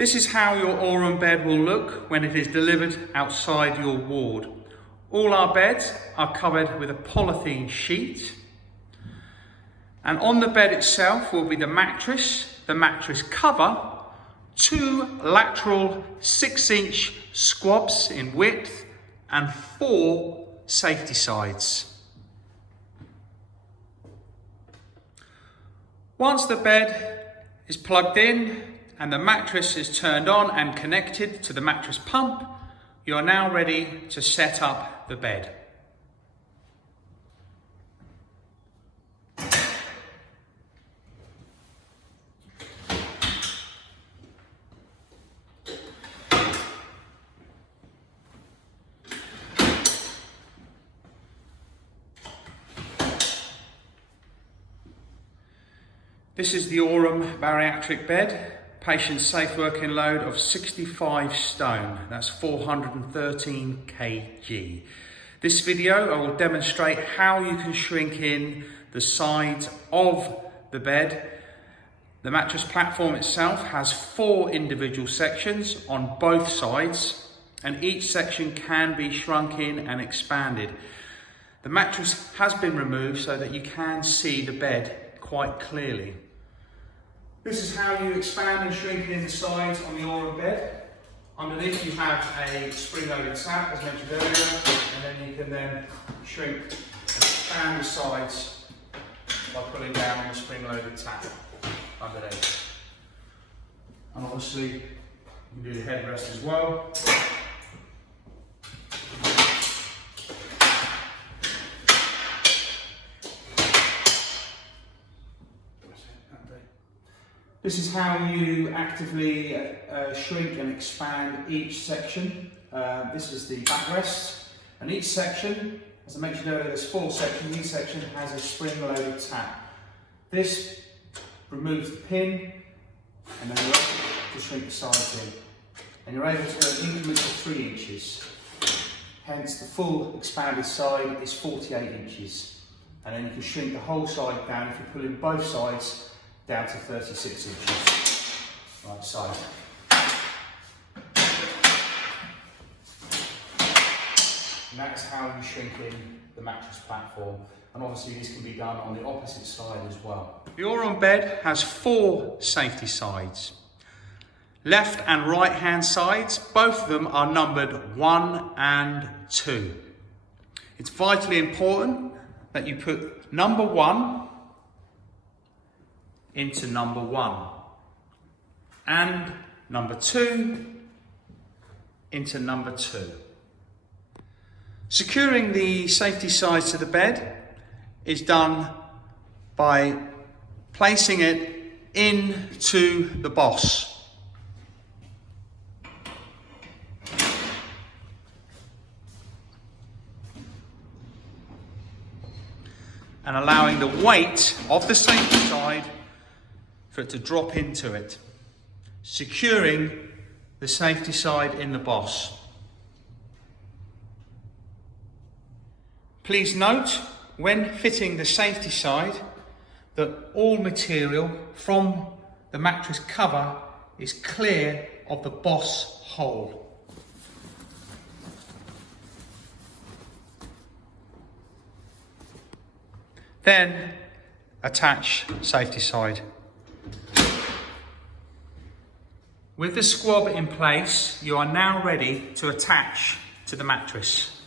This is how your Aurum bed will look when it is delivered outside your ward. All our beds are covered with a polythene sheet, and on the bed itself will be the mattress cover, 2 lateral 6-inch squabs in width and 4 safety sides. Once the bed is plugged in and the mattress is turned on and connected to the mattress pump, you are now ready to set up the bed. This is the Aurum Bariatric Bed, patient safe working load of 65 stone, that's 413 kg. This video I will demonstrate how you can shrink in the sides of the bed. The mattress platform itself has 4 individual sections on both sides, and each section can be shrunk in and expanded. The mattress has been removed so that you can see the bed quite clearly. This is how you expand and shrink in the sides on the Aurum bed. Underneath you have a spring-loaded tap, as mentioned earlier, and then you can then shrink and expand the sides by pulling down on the spring-loaded tap underneath. And obviously you can do the headrest as well. This is how you actively shrink and expand each section. This is the backrest, and each section, as I mentioned earlier, there's 4 sections. Each section has a spring-loaded tap. This removes the pin, and then you're able to shrink the sides in. And you're able to go increments of 3 inches. Hence, the full expanded side is 48 inches. And then you can shrink the whole side down if you pull in both sides down to 36 inches. Right, so. And that's how you shrink in the mattress platform. And obviously this can be done on the opposite side as well. The Aurum bed has 4 safety sides. Left and right hand sides, both of them are numbered 1 and 2. It's vitally important that you put number 1 into number 1 and number 2 into number 2. Securing the safety sides to the bed is done by placing it into the boss. And allowing the weight of the safety side for it to drop into it, securing the safety side in the boss. Please note, when fitting the safety side, that all material from the mattress cover is clear of the boss hole. Then attach safety side. With the squab in place, you are now ready to attach to the mattress.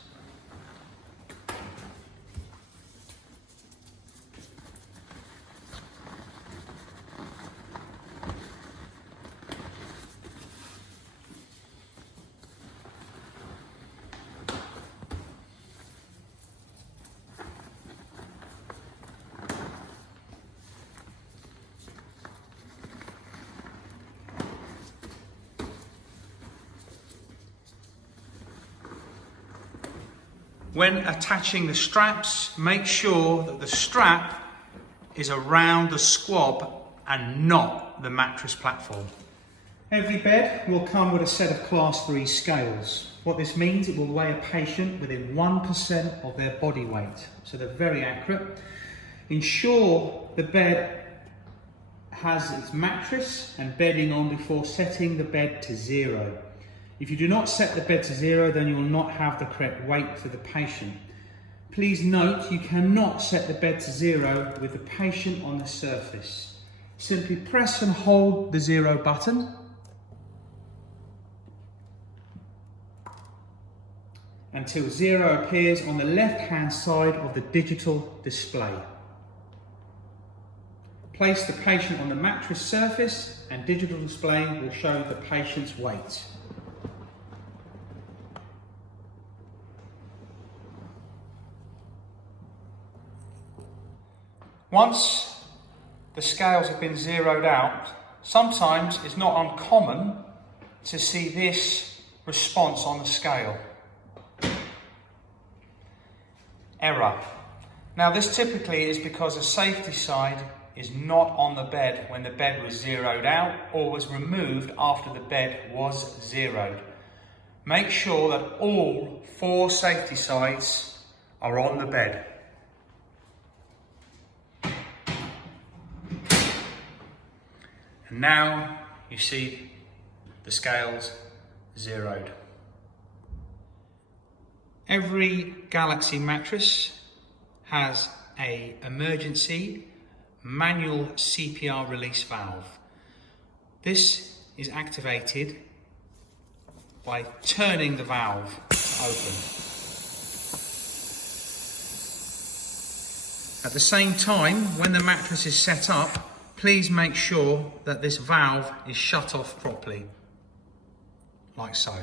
When attaching the straps, make sure that the strap is around the squab and not the mattress platform. Every bed will come with a set of Class 3 scales. What this means, it will weigh a patient within 1% of their body weight. So they're very accurate. Ensure the bed has its mattress and bedding on before setting the bed to 0. If you do not set the bed to 0, then you will not have the correct weight for the patient. Please note, you cannot set the bed to 0 with the patient on the surface. Simply press and hold the 0 button until 0 appears on the left-hand side of the digital display. Place the patient on the mattress surface and digital display will show the patient's weight. Once the scales have been zeroed out, sometimes it's not uncommon to see this response on the scale. Error. Now this typically is because the safety side is not on the bed when the bed was zeroed out or was removed after the bed was zeroed. Make sure that all 4 safety sides are on the bed. And now you see the scales zeroed. Every Galaxy mattress has an emergency manual CPR release valve. This is activated by turning the valve open. At the same time, when the mattress is set up, please make sure that this valve is shut off properly, like so.